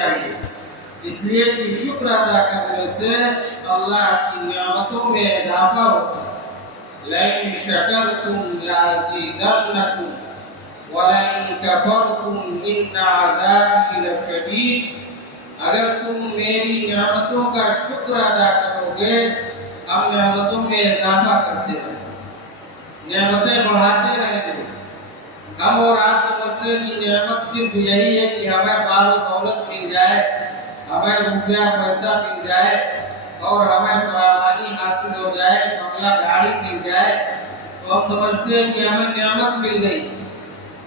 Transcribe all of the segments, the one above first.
چاہیے، اس لیے کہ شکر ادا کرنے سے اللہ کی نعمتوں میں اضافہ ہوتا ہے۔ لَئِن شَكَرْتُمْ لَأَزِيدَنَّكُمْ وَلَئِن كَفَرْتُمْ إِنَّ عَذَابِي لَشَدِيدٌ۔ اگر تم میری نعمتوں کا شکر ادا کرو گے، ہم نعمتوں میں اضافہ کرتے رہیں، نعمتیں بڑھاتے رہیں گے۔ ہم اور آپ سمجھتے ہیں کہ نعمت صرف یہی ہے کہ ہمیں مال و دولت مل جائے، ہمیں روپیہ پیسہ مل جائے اور ہمیں فراوانی حاصل ہو جائے، بنگلہ گاڑی مل جائے تو ہم سمجھتے ہیں کہ ہمیں نعمت مل گئی۔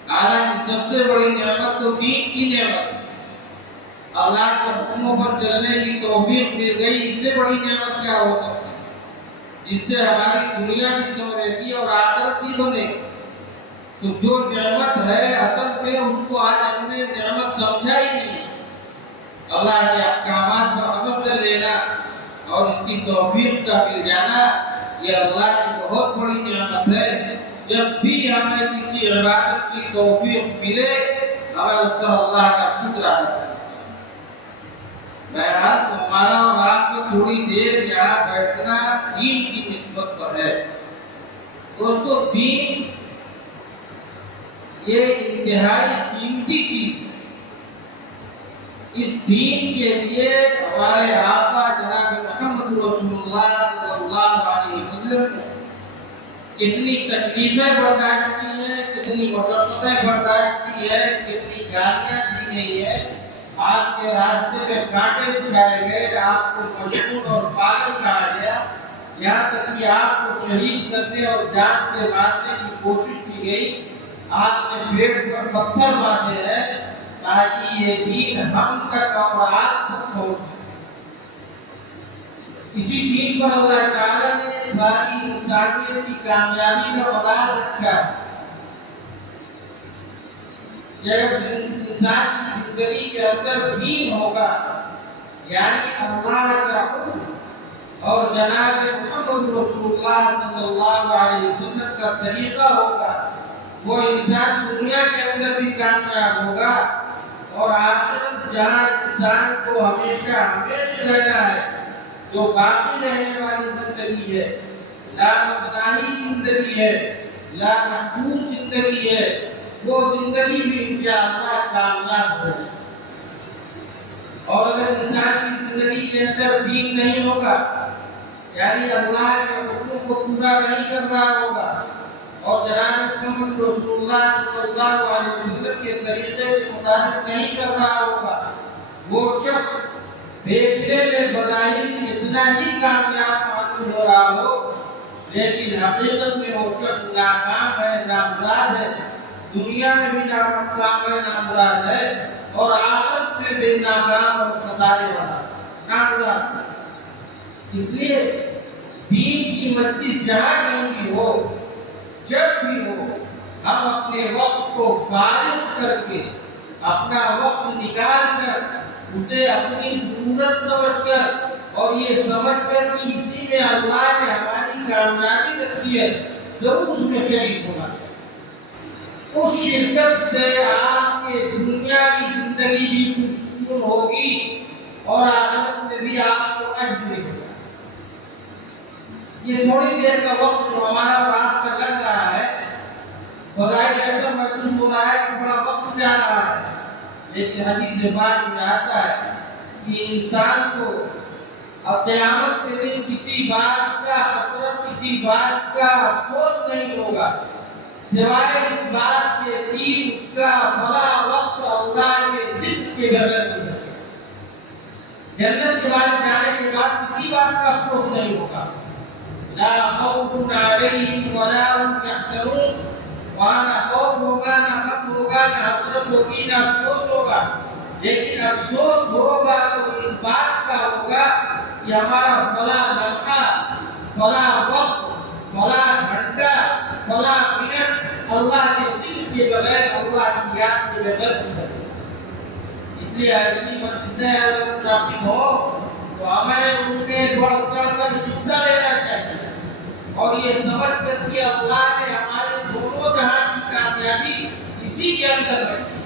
حالانکہ سب سے بڑی نعمت تو دین کی نعمت ہے، اللہ کے حکموں پر چلنے کی توفیق مل گئی۔ اس سے بڑی نعمت کیا ہو سکتی ہے، جس سے ہماری دنیا بھی سنورے گی اور آخرت بھی بنے گی۔ تو جو نعمت ہے اصل میں اس کو آج ہم نے نعمت سمجھا ہی نہیں۔ اللہ کے احکامات پر عمل کر لینا اور اس کی توفیق کا مل جانا، یہ اللہ کی بہت بڑی نعمت ہے۔ جب بھی ہمیں کسی عبادت کی توفیق ملے، ہمیں اس پر اللہ کا شکر ادا کرنا چاہیے۔ بہرحال تو ہمارا اور آپ کو تھوڑی دیر یہاں بیٹھنا دین کی نسبت پر ہے۔ دوستو، دین یہ انتہائی قیمتی چیز ہے۔ اس دین کے لیے ہمارے آقا جناب محمد رسول اللہ صلی اللہ علیہ وسلم نے کتنی تکلیفیں برداشت کی ہیں، کتنی مشقتیں برداشت کی ہیں، کتنی گالیاں دی گئی ہیں، آپ کے راستے میں کانٹے بچھائے گئے، آپ کو مجنون اور پاگل کہا گیا، یہاں تک کہ آپ کو شہید کرنے اور جان سے مارنے کی کوشش کی گئی۔ آپ نے پیٹ پر پتھر باندھے ہیں تاکہ یہ دین ہم تک اور آپ تک پہنچ سکے۔ اسی دین پر اللہ تعالیٰ نے ساری انسانیت کی کامیابی کا مدار رکھا ہے۔ جب انسان کی زندگی کے اندر دین ہوگا، یعنی اللہ کا حکم اور جناب محمد رسول اللہ صلی اللہ علیہ وسلم کا طریقہ ہوگا، وہ انسان دنیا کے اندر بھی کامیاب ہوگا اور آخرت جہاں انسان کو ہمیشہ ہمیشہ رہنا ہے، جو باقی رہنے والی زندگی ہے، لا مقنعی زندگی ہے، لا محبوس زندگی ہے، وہ زندگی بھی انشاءاللہ کامیاب ہوگی۔ اور اگر انسان کی زندگی کے اندر دین نہیں ہوگا، یعنی اللہ کے حکموں کو پورا نہیں کر رہا ہوگا اور جناب محمد رسول اللہ صلی اللہ علیہ وسلم کے طریقے کے مطابق نہیں کر رہا ہوگا، وہ شخص دیکھنے میں بظاہر کتنا ہی کامیاب معلوم ہو رہا ہو، لیکن حقیقت میں وہ شخص ناکام ہے، نامراد ہے، دنیا میں بھی ناکام ہے، نامراد ہے اور آخرت میں بھی ناکام اور خسارے والا نامراد۔ اس لیے دین کی مجلس جہاں کہیں بھی ہو، جب بھی ہو، ہم اپنے وقت کو فارغ کر کے، اپنا وقت نکال کر اسے اپنی ضرورت سمجھ کر اور یہ سمجھ کر کہ اسی میں اللہ نے ہماری کامیابی رکھی ہے، ضرور اس میں شریک ہونا چاہیے۔ اس شرکت سے آپ کے دنیا کی زندگی بھی پرسکون ہوگی اور آخرت میں بھی آپ کو اجر ملے گا۔ یہ تھوڑی دیر کا وقت جو ہمارا اور آپ کا لگ رہا ہے، بظاہر ایسا محسوس ہو رہا ہے کہ بڑا وقت جا رہا ہے، لیکن حدیث پاک میں آتا ہے کہ انسان کو اب قیامت کے دن کسی بات کا حسرت، کسی بات کا افسوس نہیں ہوگا سوائے اس بات کے کہ اس کا فلاں وقت اللہ کے ذکر کے بغیر گزر گیا۔ جنت کے بارے جانے کے بعد کسی بات کا افسوس نہیں ہوگا۔ لا خوف علیہم ولا هم يحزنون، وہاں نہ خوف ہوگا، نہ غم ہوگا، نہ حسرت ہوگی، نہ افسوس ہوگا، لیکن افسوس ہوگا تو اس بات کا ہوگا کہ ہمارا فلاں لمحہ، فلاں وقت، فلاں گھنٹہ، فلاں منٹ اللہ کے ذکر کے بغیر، اللہ کی یاد کے بغیر گزر گیا۔ اس لیے ایسی مجلسیں اگر منعقد ہو تو ہمیں ان میں بڑھ چڑھ کر حصہ لینا چاہیے اور یہ سمجھ کر کہ اللہ نے ہمارے دونوں جہاں کی کامیابی اسی کے اندر رکھی۔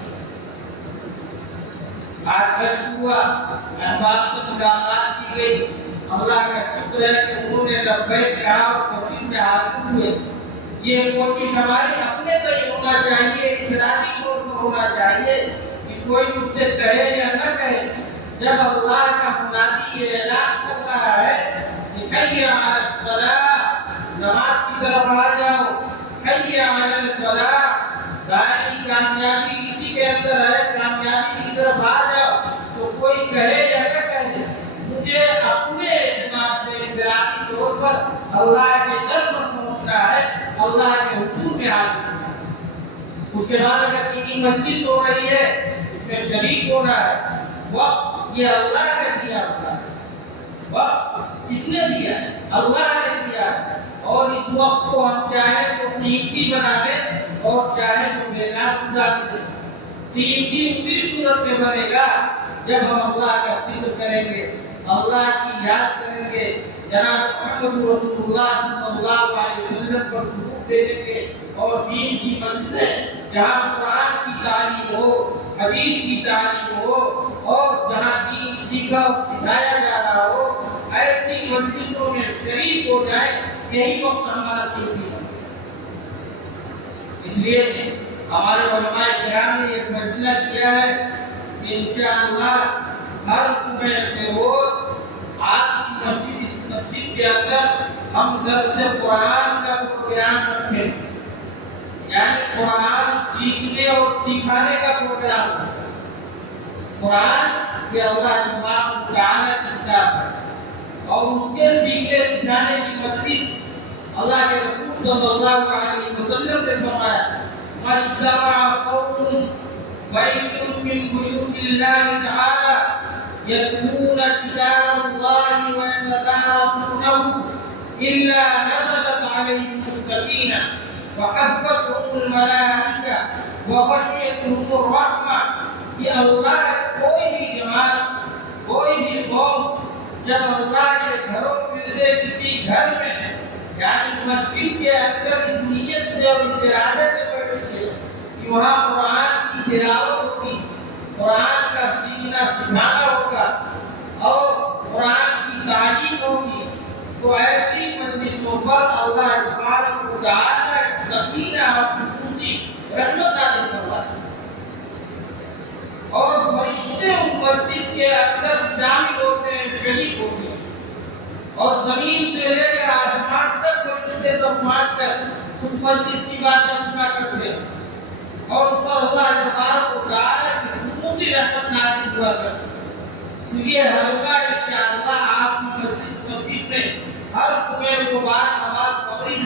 آج کشف ہوا، احباب سے ملاقات کی گئی، اللہ کا شکر ہے کہ انہوں نے لبیک کہا اور مسجد میں حاضر ہوئے۔ یہ کوشش ہماری اپنے تئیں ہونا چاہیے، انفرادی طور پر ہونا چاہیے کہ کوئی مجھ سے کہے یا نہ کہے، جب اللہ کا منادی یہ اعلان کر رہا ہے کہ حی علی الصلاۃ، نماز کی طرف آ جاؤ، حی علی الفلاح، دائمی کامیابی اسی کے اندر ہے، کامیابی کی طرف آ جاؤ، تو کوئی کہے یا نہ کہے، مجھے اپنے اعتماد سے انفرادی طور پر اللہ کے در پر پہنچنا ہے، اللہ کے حضور میں حاضر ہونا ہے۔ اس کے بعد اگر دینی مجلس ہو رہی ہے اس میں شریک ہونا ہے۔ وقت یہ اللہ کا دیا ہوا ہے، وقت کس نے دیا ہے؟ اللہ نے دیا ہے، اور اس وقت کو ہم چاہیں تو قیمتی بنا لیں اور چاہیں تو بیکار گزار دیں۔ قیمتی اسی صورت میں بنے گا جب ہم اللہ کا ذکر کریں گے، اللہ کی یاد کریں گے، جناب محمد رسول اللہ صلی اللہ علیہ وسلم پر درود بھیجیں گے، اور دین کی مجلسیں جہاں قرآن کی تعلیم ہو، حدیث کی تعلیم ہو، اور جہاں دین سیکھا اور سکھایا جا رہا ہو، ایسی مجلسوں میں شریک ہو جائے، یہی وقت ہمارا قیمتی ہے۔ اس لیے ہمارے علماء کرام نے ایک فیصلہ کیا ہے کہ انشاءاللہ ہر جمعے کے روز آپ کی مسجد، اس مسجد کے اندر ہم درس قرآن کا پروگرام رکھیں، یعنی قرآن سیکھنے اور سکھانے کا پروگرام ہے۔ قرآن یہ اللہ تبارک و تعالیٰ کی کتاب ہے، اور اس کے سیکھنے سکھانے کی مجلس اللہ کے رسول صلی اللہ علیہ وسلم نے فرمایا مجتمع قوم بیت من بیوت اللہ تعالی یتلون کتاب اللہ ویتدارسونہ الا نزلت علیہم السکینہ وحفتهم الملائکہ وغشیتهم الرحمہ۔ یہ اللہ کوئی بھی جماعت، کوئی بھی قوم جب اللہ کے گھروں میں سے کسی گھر میں، یعنی مسجد کے اندر اس نیت سے اور اس ارادے سے بیٹھتی ہے کہ وہاں قرآن کی تلاوت ہوگی، قرآن کا سیکھنا سکھانا ہوگا اور قرآن کی تعلیم ہوگی، تو ایسی مجلسوں پر اللہ تبارک و تعالیٰ سکینہ اور خصوصی رحمت نازل فرماتا ہے، اور فرشتے اس مجلس کے اندر شامل ہوتے ہیں، شریک ہوتے ہیں، اور زمین سے لے کر آسمان تک فرشتے سب مان کر اس مجلس کی باتیں سنا کرتے ہیں، اور اس پر اللہ تبارک و تعالیٰ کی خصوصی رحمت نازل ہوا کرتی ہے۔ یہ حلقہ انشاءاللہ آپ کی مجلس مسجد میں ہر جمعے کو بعد نماز مغرب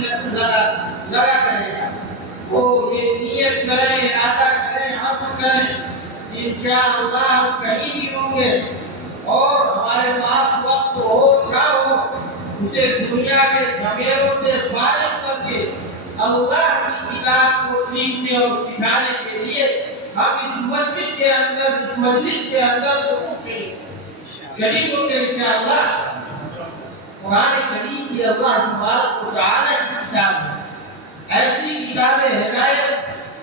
لگا کرے گا، وہ یہ نیت کریں، ارادہ کریں، عزم کریں، انشاءاللہ ہم کہیں بھی ہوں گے اور ہمارے پاس وقت ہو نہ ہو، اسے دنیا کے جھمیلوں سے فارغ کر کے اللہ کی کتاب کو سیکھنے اور سکھانے کے لیے ہم اس مسجد کے اندر، اس مجلس کے اندر ضرور شریک ہوں گے انشاءاللہ۔ قرآن کریم کی اللہ تبارک و تعالیٰ کی کتاب ہے، ایسی کتاب ہدایت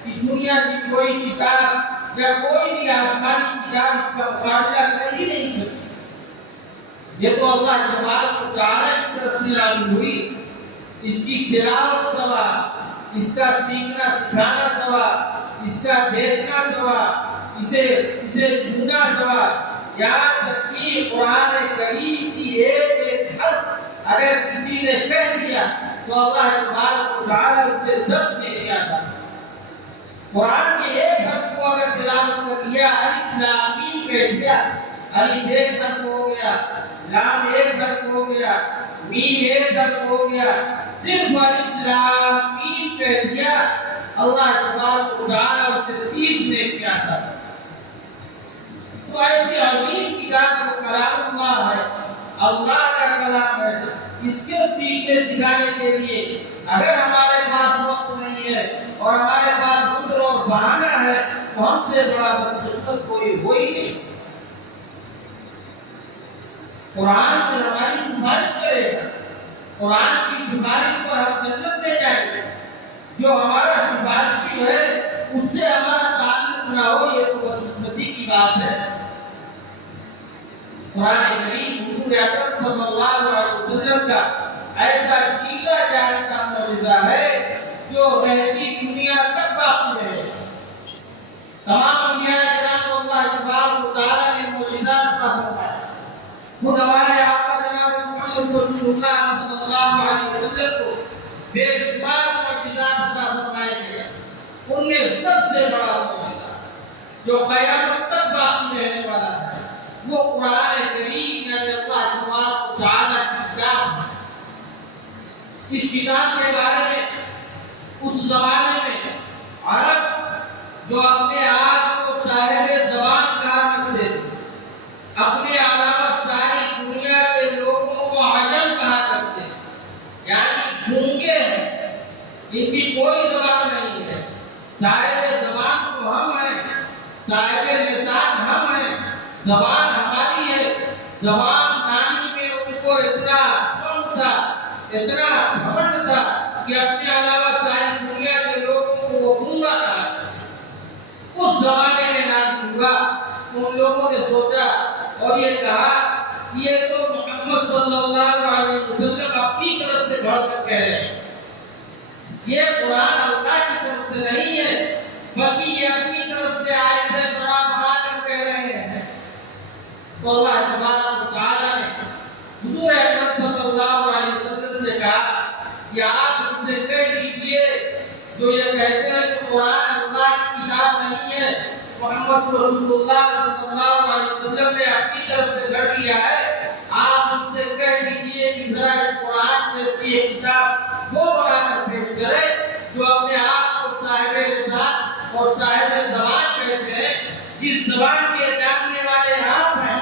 کہ دنیا کی کوئی کتاب یا کوئی بھی آسمانی کتاب اس کا مقابلہ کر ہی نہیں سکتی۔ یہ تو اللہ تبارک و تعالیٰ کی طرف سے نازل ہوئی، اس کی تلاوت سوا، اس کا سیکھنا سکھانا سوا، اس کا دیکھنا سوا، اسے چھونا سوا، یہاں تک کہ قرآن کریم کی ایک حرف اگر کسی نے کہہ دیا تو اللہ تبارک و تعالیٰ اسے 10 دے دیا تھا۔ قرآن کے ایک حرف کو اگر تلاوت کر لیا، الف لام میم کہہ دیا، الف ایک حرف ہو گیا، لام ایک حرف ہو گیا، میم ایک حرف ہو گیا، صرف الف لام میم کہہ دیا، اللہ تبارک و تعالیٰ اسے 30 نے کیا تھا۔ تو ایسی عظیم کتاب کو کلام اللہ ہے، اللہ کا کلام ہے، اس کے سیکھنے سکھانے کے لیے اگر ہمارے پاس وقت نہیں ہے اور ہمارے پاس عذر اور بہانہ ہے تو ہم سے بڑا بدقسمت کوئی ہو ہی نہیں سکتا۔ قرآن پر ہماری سفارش کرے گا، قرآن کی سفارش پر ہم جنت میں جائیں گے۔ جو ہمارا سفارشی ہے اس سے ہمارا تعلق نہ ہو، یہ تو بدقسمتی کی بات ہے۔ قرآن کریم حضور اکرم صلی اللہ علیہ وسلم کا ایسا جیتا جاگتا معجزہ ہے جو رہتی دنیا تک باقی رہے گا۔ تمام انبیاء کرام کو اللہ تبارک و تعالی نے معجزات عطا فرمایا۔ خود ہمارے آقا جناب محمد رسول اللہ صلی اللہ علیہ وسلم کو بے شمار معجزات عطا فرمائے گئے۔ ان میں سب سے بڑا معجزہ جو قیامت تک باقی رہنے والا ہے وہ قرآن کریم یعنی اللہ تبارک و تعالی کی کتاب ہے۔ اس کتاب کے بارے میں اس زمانے میں عرب جو اپنے آپ کو صاحب زبان کہا کرتے تھے، اپنے علاوہ ساری دنیا کے لوگوں کو عجم کہا کرتے ہیں، یعنی گونگے ہیں، ان کی کوئی زبان نہیں ہے۔ صاحب زبان تو ہم ہیں، صاحب لسان ہم ہیں، زبان ہماری ہے۔ زبان دانی میں ان کو اتنا شوق تھا، اتنا گھمنڈ تھا کہ اپنے علاوہ ساری دنیا کے لوگوں کو وہ گونگا کہا۔ اس زمانے میں نازل ہوا، ان لوگوں نے سوچا اور یہ کہا یہ تو محمد صلی اللہ علیہ وسلم اپنی طرف سے گھڑ کر کہہ رہے ہیں، یہ قرآن اللہ کی طرف سے نہیں ہے بلکہ یہ اپنی طرف سے آیتیں بنا بنا کر کہہ رہے ہیں۔ تو اللہ تبارک و تعالی نے حضور اکرم صلی اللہ علیہ وسلم سے کہا کہ آپ ان سے کہہ دیجئے جو یہ کہتے ہیں کہ قرآن اللہ کی کتاب نہیں ہے، محمد رسول اللہ صلی اللہ علیہ وسلم نے اپنی طرف سے گھڑ لیا ہے، آپ ان سے کہہ دیجئے کہ ذرا اس قرآن جیسی ایک کتاب وہ بنا کر پیش کرے جو اپنے آپ کو صاحب لسان اور صاحب زبان کہتے ہیں۔ جس زبان کے جاننے والے آپ ہیں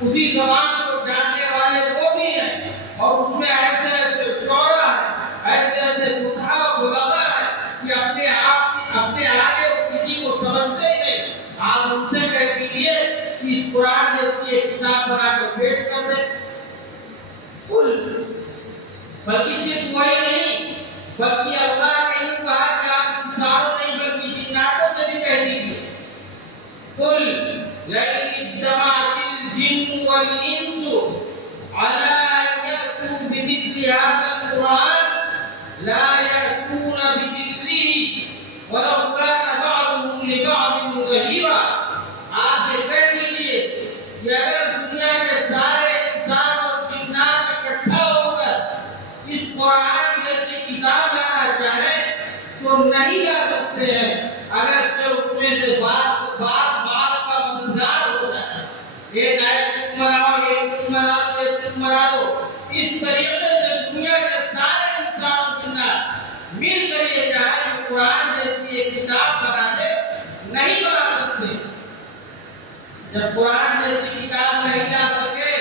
اسی زبان کو جاننے والے وہ بھی ہیں، اور اس میں ایسے ایسے شعرا ہیں، ایسے ایسے فصحا و بلغا ہیں کہ اپنے آپ کی اپنے آگے وہ کسی کو سمجھتے ہی نہیں۔ آپ ان سے کہہ دیجئے کہ اس قرآن جیسی ایک کتاب بنا کر پیش کر دیں۔ بلکہ صرف وہی نہیں بلکہ اللہ نے یوں کہا کہ آپ انسانوں نہیں بلکہ جناتوں سے بھی کہہ دیجئے قل لئن اجتمعت الجن والانس على ان يأتوا بمثل هذا القرآن لا يأتون بمثله ولو كان بعضهم لبعض ظهيرا۔ آپ یہ کہہ دیجئے کہ اگر دنیا کے سارے انسان اور جنات اکٹھا ہو کر اس قرآن جیسی کتاب لانا چاہیں تو نہیں لا سکتے ہیں، اگرچہ اس میں سے بعض کا مددگار ہو جائے۔ ایک آیت تم بناؤ، ایک تم بنا دو، ایک تم بنا دو، اس طریقے سے دنیا کے سارے انسان اور جنات مل کر یہ چاہیں کہ قرآن جیسی ایک کتاب بنا دے، نہیں بنا سکتے۔ جب قرآن جیسی کتاب نہیں لا سکے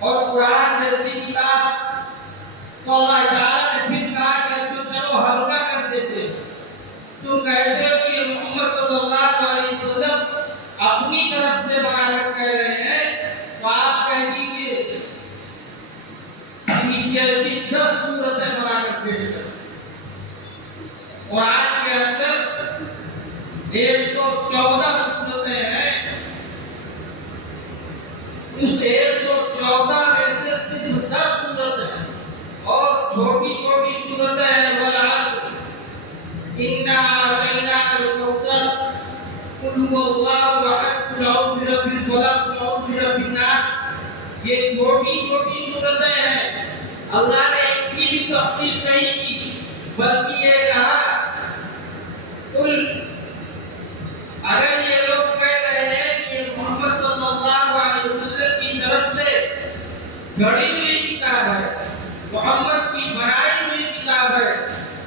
اور قرآن جیسی کتاب تو اللہ تعالیٰ نے پھر کہا کہ چلو ہلکا کر دیتے، تم کہتے ہو کہ محمد صلی اللہ علیہ وسلم اپنی طرف سے بنا کر کہہ رہے ہیں، تو آپ کہہ دیجئے اس جیسی 10 صورتیں بنا کر پیش کریں۔ قرآن کے اندر 114 صورتیں ہیں، اس 114 میں سے صرف 10 صورتیں اور چھوٹی چھوٹی صورتیں ہیں۔ والعصر انا اعطیناک الکوثر قل هو اللہ احد قل اعوذ برب الفلق قل اعوذ برب الناس، یہ چھوٹی چھوٹی صورتیں ہیں۔ اللہ نے ان کی بھی تخصیص نہیں کی بلکہ یہ کہا قل، اگر یہ لوگ کہہ رہے ہیں کہ یہ محمد صلی اللہ علیہ وسلم کی طرف سے گھڑی ہوئی کتاب ہے، محمد کی بنائی ہوئی کتاب ہے،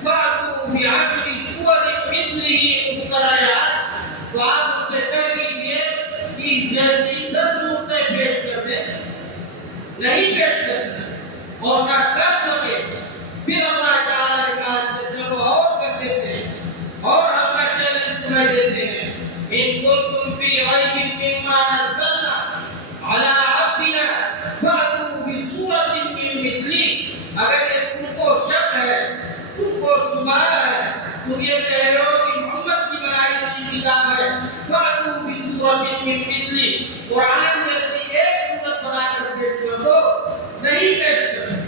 فَأْتُوا بِعَشْرِ سُوَرٍ مِثْلِهِ مُفْتَرَيَاتٍ، تو آپ ان سے کہہ دیجئے کہ اس جیسی 10 صورتیں پیش کر دیں، نہیں پیش کر سکے اور نہ کر سکے۔ پھر اللہ تعالیٰ نے کہا چلو اور کر دیتے ہیں اور ہلکا چیلنج تمہیں دیتے ہیں، ان کنتم فی ریب مما نزلنا علی عبدنا فأتوا بسورۃ من مثلہ، اگر یہ تم کو شک ہے، تم کو شبہ ہے، تم یہ کہہ رہے ہو کہ محمد کی بنائی ہوئی کتاب ہے، فأتوا بسورۃ من مثلہ، قرآن جیسی ایک نہیں پیش کر سکتے۔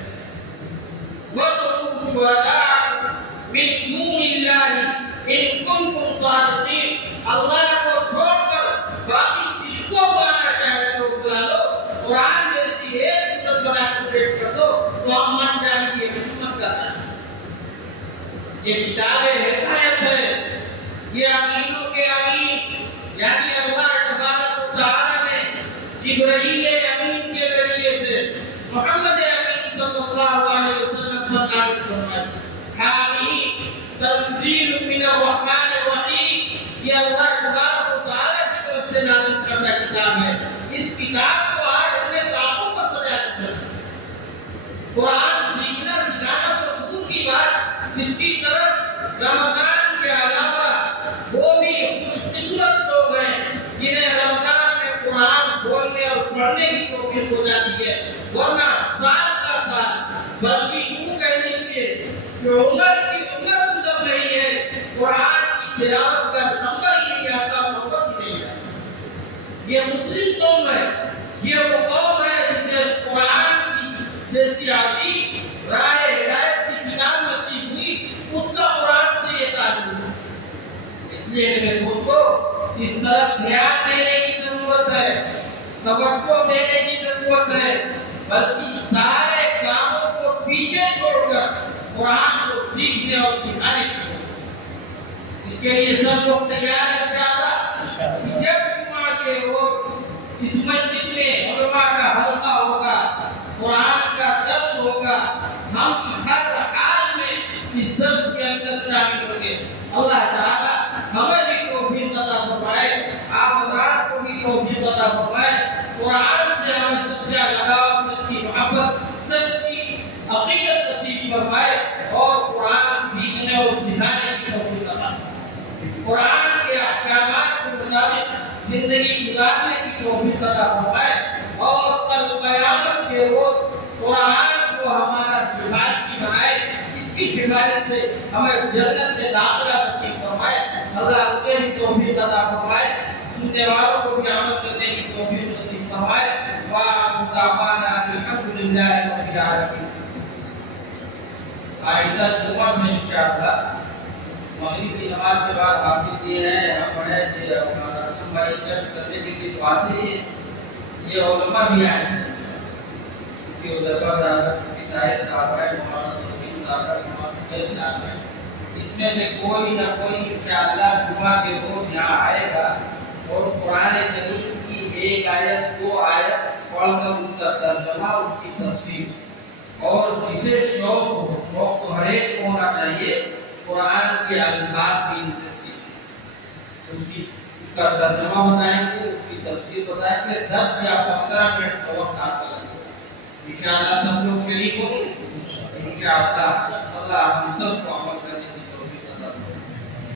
وَادْعُوا شُهَدَاءَكُم مِّن دُونِ اللَّهِ إِن كُنتُمْ صَادِقِينَ، اللہ کو چھوڑ کر باقی جس کو بلانا چاہتے ہو بلا لو، قرآن جیسی ایک سنت بنا کر پیش کر دو تو ہم مان جائیں گے حکومت کا تھا۔ یہ کتاب ہدایت ہے، یہ امینوں کے امین یعنی اللہ تبارک و تعالی نے جبرائیل امین کے ذریعے سے محمد امین صلی اللہ علیہ وسلم پر نازل فرمایا۔ حامیم تنزیل من الرحمن الرحیم، یہ اللہ تبارک و تعالی کی طرف سے نازل کردہ کتاب ہے۔ اس کتاب کو آج ہم نے کاغذوں پر سجا کر رکھا ہے۔ قرآن سیکھنا سکھانا تو دور کی بات، اس کی طرف رمضان کے علاوہ وہ بھی خوش قسمت لوگ ہیں جنہیں رمضان میں قرآن بولنے اور پڑھنے کی توفیق ہو جاتی ہے، ورنہ سال کا سال بلکہ یوں کہہ لیجیے کہ عمر کی عمر گزر رہی ہے، قرآن کی تلاوت کا نمبر ہی نہیں آتا، نمبر ہی نہیں آتا۔ یہ مسلم قوم ہے، یہ وہ قوم ہے جسے قرآن کی جیسی عظیم راہ ہدایت کی کتاب نصیب ہوئی، اس کا قرآن سے یہ تعلق ہے۔ اس لیے میرے دوستو اس طرف دھیان دینے کی ضرورت ہے، توجہ دینے کی ضرورت ہے، بلکہ سارے کاموں کو پیچھے چھوڑ کر قرآن کو سیکھنے اور سکھانے کی ضرورت۔ اس کے لیے سب لوگ تیار ہیں انشاءاللہ۔ جب جمعہ کے روز اس مسجد میں علماء کا حلقہ ہوگا، قرآن کا درس ہوگا، ہم ہر حال میں اس درس کے اندر شامل ہوں گے۔ اللہ تعالیٰ ہمیں بھی توفیق عطا فرمائے، آپ حضرات کو بھی توفیق عطا فرمائے، قرآن سے ہمیں سچا لگاؤ، سچی محبت، سچی عقیدت نصیب فرمائے اور قرآن سیکھنے اور سکھانے کی توفیق عطا فرمائے، قرآن کے احکامات کے مطابق زندگی گزارنے کی توفیق عطا فرمائے اور کل قیامت کے روز قرآن کو ہمارا سفارشی بنائے، اس کی سفارش سے ہمیں جنت میں داخلہ نصیب فرمائے۔ اللہ مجھے بھی توفیق عطا فرمائے، سننے والوں کو بھی عمل کرنے کی توفیق نصیب فرمائے۔ وآخر دعوانا الحمدللہ رب العالمین۔ آئندہ جمعہ سے انشاءاللہ مغرب کی نماز کے بعد حافظ یہ ہے، ہم پڑھیں کہ رسم بھائی کشف کرنے کے لیے تو آتے ہیں، یہ علماء بھی آئیں گے انشاءاللہ۔ اس کے ادھر صاحب طاہر صاحب ہے، مولانا تقسیم صاحب ہے، مولانا فیض صاحب ہے، اس میں سے کوئی نہ کوئی انشاءاللہ جمعہ کے روز یہاں آئے گا اور قرآن کریم کی ایک آیت دو آیت پڑھ کر اس کا ترجمہ، اس کی تفسیر، اور جسے شوق ہو، شوق تو ہر ایک کو ہونا چاہیے، قرآن کے الفاظ بھی ان سے سیکھیں، اس کا ترجمہ بتائیں گے، اس کی تفسیر بتائیں گے، 10 یا 15 منٹ کا وقت آپ کا لگے گا۔ انشاءاللہ سب لوگ شریک ہوں گے انشاءاللہ، اللہ ہم سب کو عمل